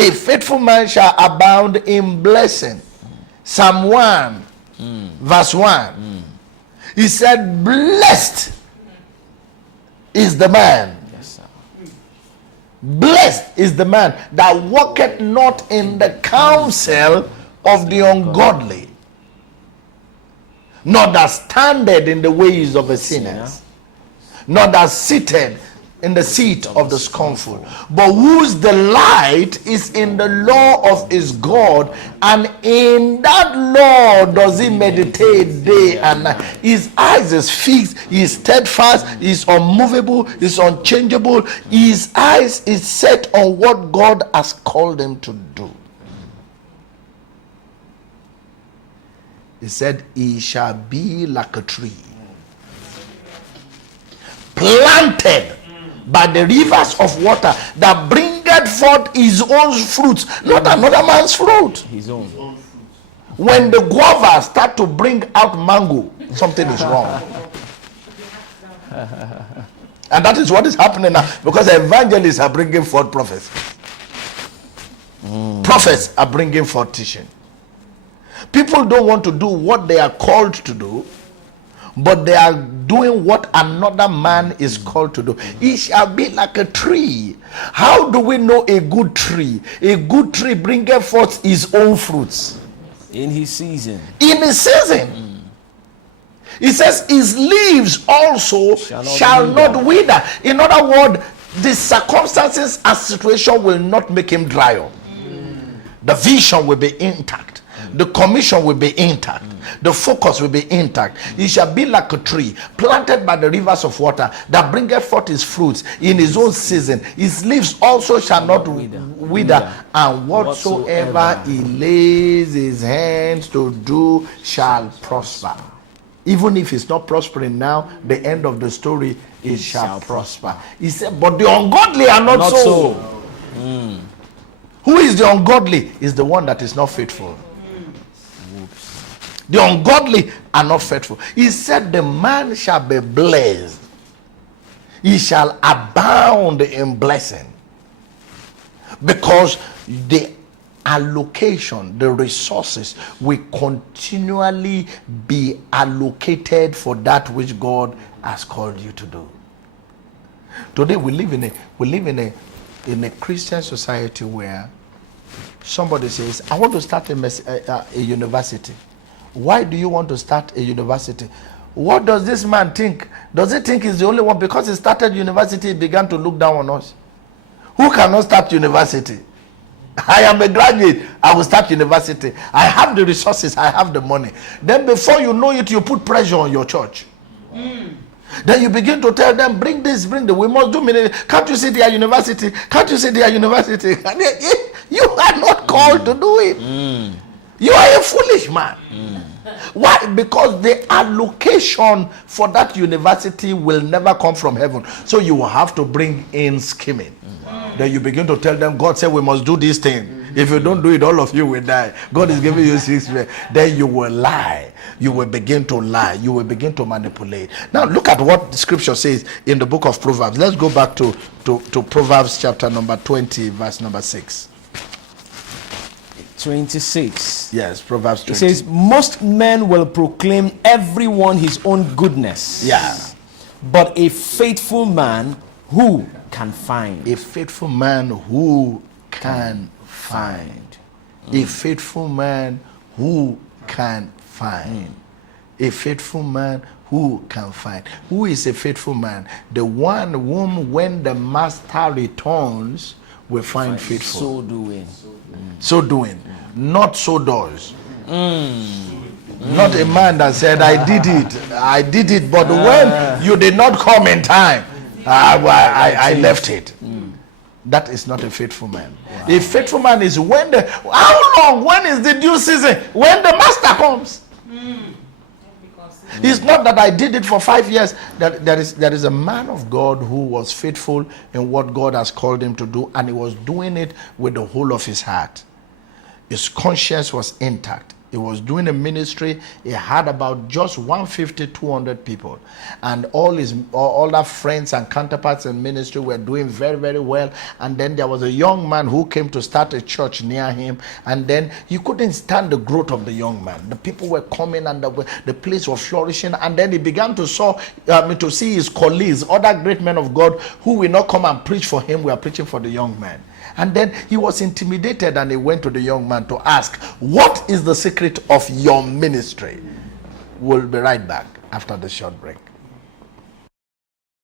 A faithful man shall abound in blessing. Psalm 1, verse 1. He said, blessed is the man. Yes, sir. Blessed is the man that walketh not in the counsel of the ungodly, nor that standeth in the ways of the sinners, nor that sitteth in the seat of the scornful, but whose delight is in the law of his God, and in that law does he meditate day and night. His eyes is fixed, he is steadfast, he is unmovable, he is unchangeable. His eyes is set on what God has called him to do. He said, he shall be like a tree planted by the rivers of water, that bringeth forth his own fruits, not another man's fruit. His own. When the guava start to bring out mango, something is wrong. And that is what is happening now, because evangelists are bringing forth prophets. Prophets are bringing forth teaching. People don't want to do what they are called to do, but they are doing what another man is called to do. He shall be like a tree. How do we know a good tree? A good tree bringeth forth his own fruits In his season. in his season. He says his leaves also shall not wither. In other words, the circumstances and situation will not make him dry up. The vision will be intact. The commission will be intact. The focus will be intact. He shall be like a tree planted by the rivers of water, that bringeth forth his fruits in his own season. His leaves also shall not wither, and whatsoever he lays his hands to do shall prosper. Even if it's not prospering now, the end of the story, it shall prosper. He said, but the ungodly are not so. Who is the ungodly? Is the one that is not faithful. The ungodly are not faithful. He said, the man shall be blessed. He shall abound in blessing. Because the allocation, the resources will continually be allocated for that which God has called you to do. Today we live in a Christian society where somebody says, I want to start a university. Why do you want to start a university? What does this man think? Does he think he's the only one? Because he started university, he began to look down on us. Who cannot start university? I am a graduate, I will start university. I have the resources, I have the money. Then before you know it, you put pressure on your church. Then you begin to tell them, bring this, bring that. We must do many. Can't you see their university? Can't you see their university? You are not called to do it. You are a foolish man. Why? Because the allocation for that university will never come from heaven. So you will have to bring in scheming. Then you begin to tell them, God said we must do this thing. If you don't do it, all of you will die. God is giving you 6 months. Then you will lie. You will begin to lie. You will begin to manipulate. Now look at what the scripture says in the book of Proverbs. Let's go back to Proverbs chapter number 20, verse number 6. 26. Yes, Proverbs 20. It says, most men will proclaim everyone his own goodness. Yeah. But a faithful man, who can find? A faithful man who can find. A faithful man who can find. A faithful man who can find. Who is a faithful man? The one whom when the master returns will find faithful. So doing. So doing, not so does. Not a man that said, I did it, but when you did not come in time, I left it. That is not a faithful man. Wow. A faithful man is when how long? When is the due season? When the master comes. It's not that I did it for 5 years. There is a man of God who was faithful in what God has called him to do, and he was doing it with the whole of his heart. His conscience was intact. He was doing a ministry. He had about just 150, 200 people. And all his other friends and counterparts in ministry were doing very, very well. And then there was a young man who came to start a church near him. And then he couldn't stand the growth of the young man. The people were coming and the place was flourishing. And then he began to see his colleagues, other great men of God, who will not come and preach for him, were preaching for the young man. And then he was intimidated, and he went to the young man to ask, what is the secret of your ministry? We'll be right back after the short break.